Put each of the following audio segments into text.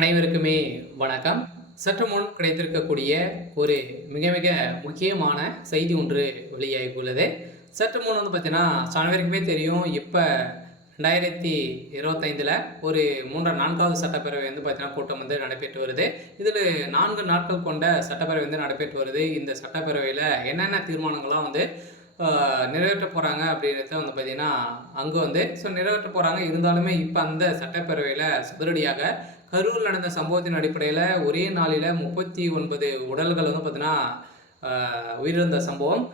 அனைவருக்குமே வணக்கம். சற்று முன் கிடைத்திருக்கக்கூடிய ஒரு மிக மிக முக்கியமான செய்தி ஒன்று வெளியாகியுள்ளது. சற்று முன் பார்த்தீங்கன்னா, அனைவருக்குமே தெரியும். இப்போ 2025 ஒரு 4வது சட்டப்பேரவை பார்த்தீங்கன்னா கூட்டம் நடைபெற்று வருது. இதில் 4 நாட்கள் கொண்ட சட்டப்பேரவை நடைபெற்று வருது. இந்த சட்டப்பேரவையில் என்னென்ன தீர்மானங்கள்லாம் நிறைவேற்ற போகிறாங்க அப்படின்றத பார்த்தீங்கன்னா அங்கே நிறைவேற்ற போகிறாங்க. இருந்தாலுமே இப்போ அந்த சட்டப்பேரவையில் சதுரடியாக கரூரில் நடந்த சம்பவத்தின் அடிப்படையில் ஒரே நாளில் 39 உடல்கள் பார்த்தீங்கன்னா உயிரிழந்த சம்பவம்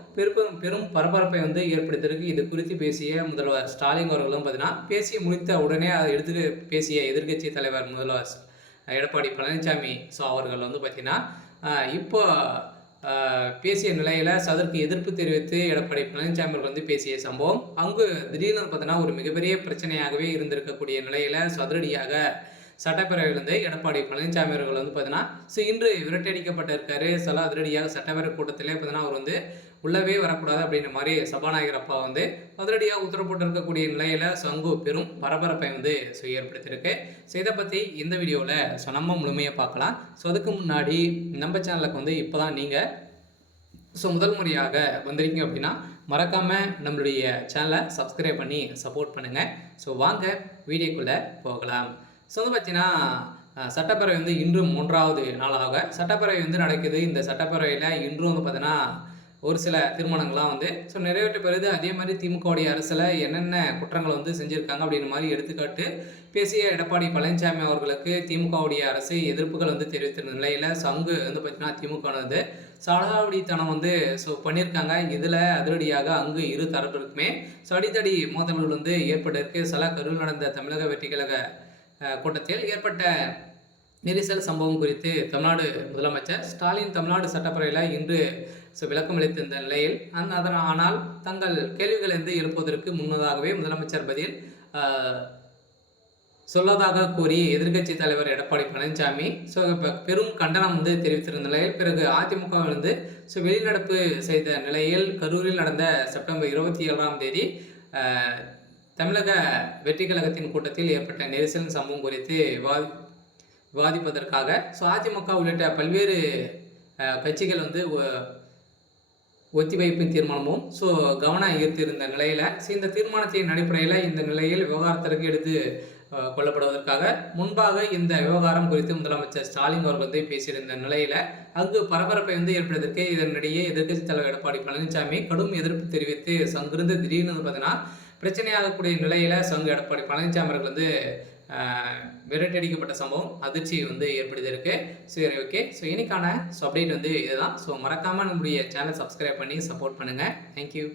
பெரும் பரபரப்பை ஏற்படுத்தியிருக்கு. இது குறித்து பேசிய முதல்வர் ஸ்டாலின் அவர்களும் பார்த்தீங்கன்னா பேசி முடித்த உடனே அதை எடுத்து பேசிய எதிர்க்கட்சி தலைவர் முதல்வர் எடப்பாடி பழனிசாமி அவர்கள் பார்த்தீங்கன்னா இப்போ பேசிய நிலையில் அதற்கு எதிர்ப்பு தெரிவித்து எடப்பாடி பழனிசாமி அவர்கள் பேசிய சம்பவம் அங்கு திடீர்னு பார்த்தீங்கன்னா ஒரு மிகப்பெரிய பிரச்சனையாகவே இருந்திருக்கக்கூடிய நிலையில் சதுரடியாக சட்டப்பேரவையிலிருந்து எடப்பாடி பழனிசாமி அவர்கள் பார்த்தீங்கன்னா இன்று விரட்டடிக்கப்பட்டிருக்காரு. அதிரடியாக சட்டப்பேரவை கூட்டத்திலே பார்த்தீங்கன்னா அவர் உள்ளவே வரக்கூடாது அப்படின்ற மாதிரி சபாநாயகர் அப்பா அதிரடியாக உத்தரவு போட்டிருக்கக்கூடிய நிலையில் அங்கு பெரும் பரபரப்பை ஏற்படுத்தியிருக்கு. இதை பற்றி இந்த வீடியோவில் நம்ம முழுமையாக பார்க்கலாம். அதுக்கு முன்னாடி நம்ம சேனலுக்கு இப்போ தான் நீங்கள் முதல் முறையாக வந்திருக்கீங்க அப்படின்னா மறக்காமல் நம்மளுடைய சேனலை சப்ஸ்கிரைப் பண்ணி சப்போர்ட் பண்ணுங்கள். வாங்க வீடியோக்குள்ளே போகலாம். பார்த்தீங்கன்னா சட்டப்பேரவை இன்றும் 3வது நாளாக சட்டப்பேரவை நடக்குது. இந்த சட்டப்பேரவையில் இன்றும் பார்த்தீங்கன்னா ஒரு சில தீர்மானங்கள்லாம் நிறைவேற்ற பெறுது. அதே மாதிரி திமுகவுடைய அரசில் என்னென்ன குற்றங்கள் செஞ்சுருக்காங்க அப்படின்ற மாதிரி எடுத்துக்காட்டு பேசிய எடப்பாடி பழனிசாமி அவர்களுக்கு திமுகவுடைய அரசு எதிர்ப்புகள் தெரிவித்திருந்த நிலையில் அங்கு பார்த்தீங்கன்னா திமுக சாடாவடித்தனம் பண்ணியிருக்காங்க. இதில் அதிரடியாக அங்கு இரு தரப்பிற்குமே அடித்தடி மோதல்கள் ஏற்பட்டிருக்கு. கரூரில் நடந்த தமிழக வெற்றி கழக கூட்டத்தில் ஏற்பட்ட நெரிசல் சம்பவம் குறித்து தமிழ்நாடு முதலமைச்சர் ஸ்டாலின் தமிழ்நாடு சட்டப்பேரவையில் இன்று விளக்கம் அளித்திருந்த நிலையில் ஆனால் தங்கள் கேள்விகள் எழுப்புவதற்கு முன்னதாகவே முதலமைச்சர் பதில் சொல்லதாக கூறி எதிர்க்கட்சி தலைவர் எடப்பாடி பழனிசாமி பெரும் கண்டனம் தெரிவித்திருந்த நிலையில் பிறகு அதிமுக வெளிநடப்பு செய்த நிலையில் கரூரில் நடந்த செப்டம்பர் 27ஆம் தேதி தமிழக வெற்றி கழகத்தின் கூட்டத்தில் ஏற்பட்ட நெரிசல் சம்பவம் குறித்து விவாதிப்பதற்காக அதிமுக உள்ளிட்ட பல்வேறு கட்சிகள் ஒத்திவைப்பு தீர்மானமும் கவனம் ஈர்த்திருந்த நிலையில் இந்த தீர்மானத்தின் அடிப்படையில் இந்த நிலையில் விவகாரத்திற்கு எடுத்து கொள்ளப்படுவதற்காக முன்பாக இந்த விவகாரம் குறித்து முதலமைச்சர் ஸ்டாலின் அவர்கள் பேசியிருந்த நிலையில் அங்கு பரபரப்பை ஏற்படுவதற்கு இதனிடையே எதிர்க்கட்சி தலைவர் எடப்பாடி பழனிசாமி கடும் எதிர்ப்பு தெரிவித்து அங்கிருந்து திடீர்னு பார்த்தீங்கன்னா பிரச்சனையாகக்கூடிய நிலையில் எடப்பாடி பழனிசாமி அவர்கள் விரட்டடிக்கப்பட்ட சம்பவம் அதிர்ச்சி ஏற்படுத்தியிருக்கு. சரி, ஓகே. இன்னைக்கான அப்டேட் இதுதான். மறக்காமல் நம்முடைய சேனல் சப்ஸ்கிரைப் பண்ணி சப்போர்ட் பண்ணுங்கள். தேங்க்யூ.